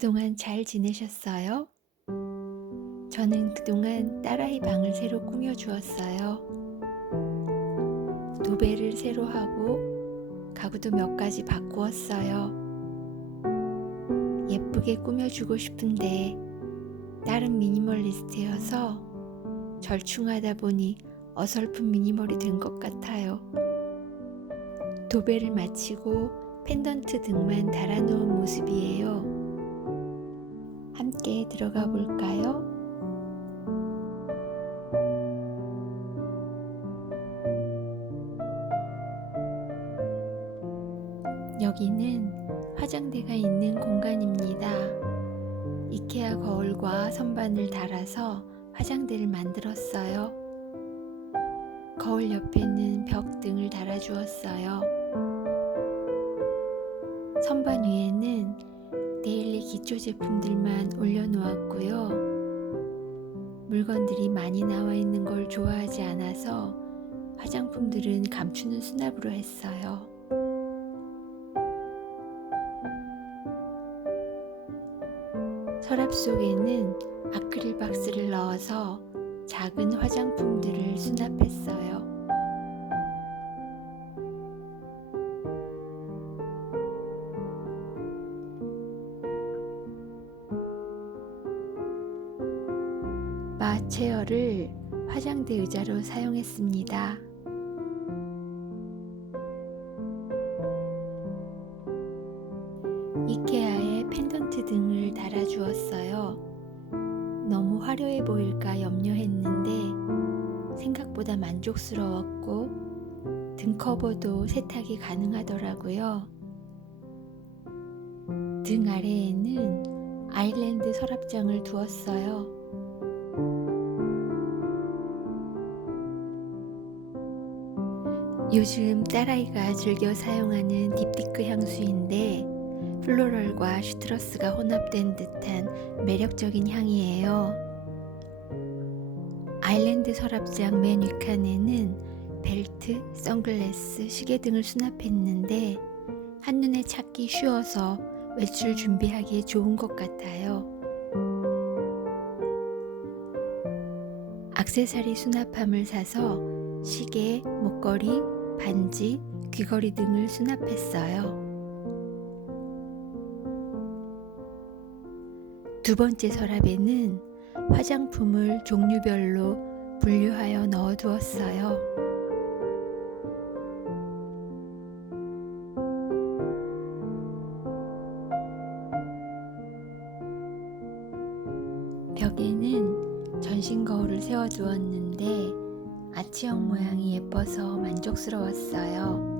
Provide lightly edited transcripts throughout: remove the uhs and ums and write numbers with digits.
그동안 잘 지내셨어요? 저는 그동안 딸아이 방을 새로 꾸며주었어요. 도배를 새로 하고 가구도 몇 가지 바꾸었어요. 예쁘게 꾸며주고 싶은데 딸은 미니멀리스트여서 절충하다 보니 어설픈 미니멀이 된 것 같아요. 도배를 마치고 펜던트 등만 달아놓은 모습이에요. 함께 들어가 볼까요? 여기는 화장대가 있는 공간입니다. 이케아 거울과 선반을 달아서 화장대를 만들었어요. 거울 옆에는 벽 등을 달아주었어요. 선반 위에는 데일리 기초 제품들만 올려놓았고요. 물건들이 많이 나와 있는 걸 좋아하지 않아서 화장품들은 감추는 수납으로 했어요. 서랍 속에는 아크릴 박스를 넣어서 작은 화장품들을 수납했어요. 바 체어를 화장대 의자로 사용했습니다. 이케아의 펜던트 등을 달아주었어요. 너무 화려해 보일까 염려했는데 생각보다 만족스러웠고 등 커버도 세탁이 가능하더라고요. 등 아래에는 아일랜드 서랍장을 두었어요. 요즘 딸아이가 즐겨 사용하는 딥티크 향수인데 플로럴과 시트러스가 혼합된 듯한 매력적인 향이에요. 아일랜드 서랍장 맨 윗칸에는 벨트, 선글라스, 시계 등을 수납했는데 한눈에 찾기 쉬워서 외출 준비하기에 좋은 것 같아요. 액세서리 수납함을 사서 시계, 목걸이, 반지, 귀걸이 등을 수납했어요. 두 번째 서랍에는 화장품을 종류별로 분류하여 넣어두었어요. 벽에는 전신 거울을 세워두었는데 아치형 모양이 예뻐서 만족스러웠어요.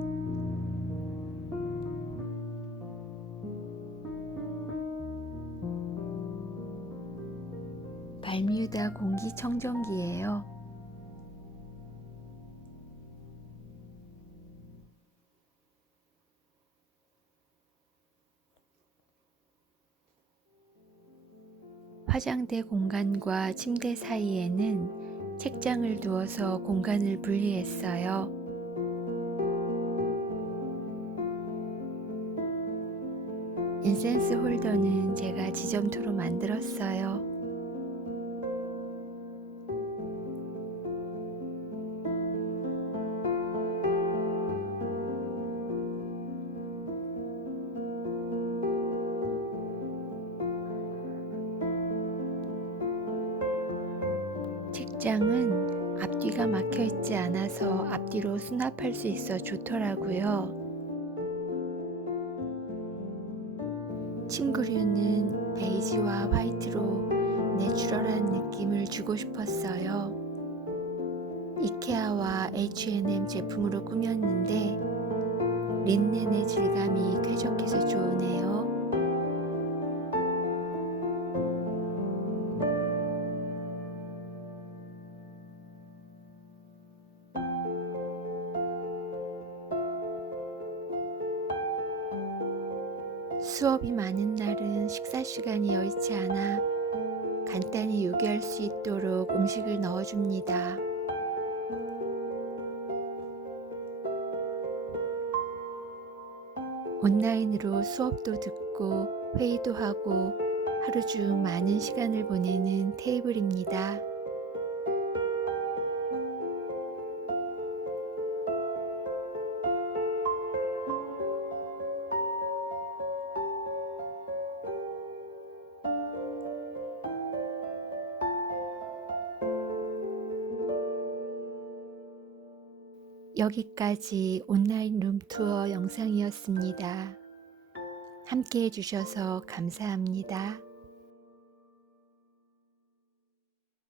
발뮤다 공기청정기예요. 화장대 공간과 침대 사이에는 책장을 두어서 공간을 분리했어요. 인센스 홀더는 제가 지점토로 만들었어요. 책장은 앞뒤가 막혀 있지 않아서 앞뒤로 수납할 수 있어 좋더라고요. 침구류는 베이지와 화이트로 내추럴한 느낌을 주고 싶었어요. 이케아와 H&M 제품으로 꾸몄는데 린넨의 질감이 쾌적해서 좋으네요. 수업이 많은 날은 식사 시간이 여의치 않아 간단히 요기할 수 있도록 음식을 넣어줍니다. 온라인으로 수업도 듣고 회의도 하고 하루 중 많은 시간을 보내는 테이블입니다. 여기까지 온라인 룸투어 영상이었습니다. 함께 해주셔서 감사합니다.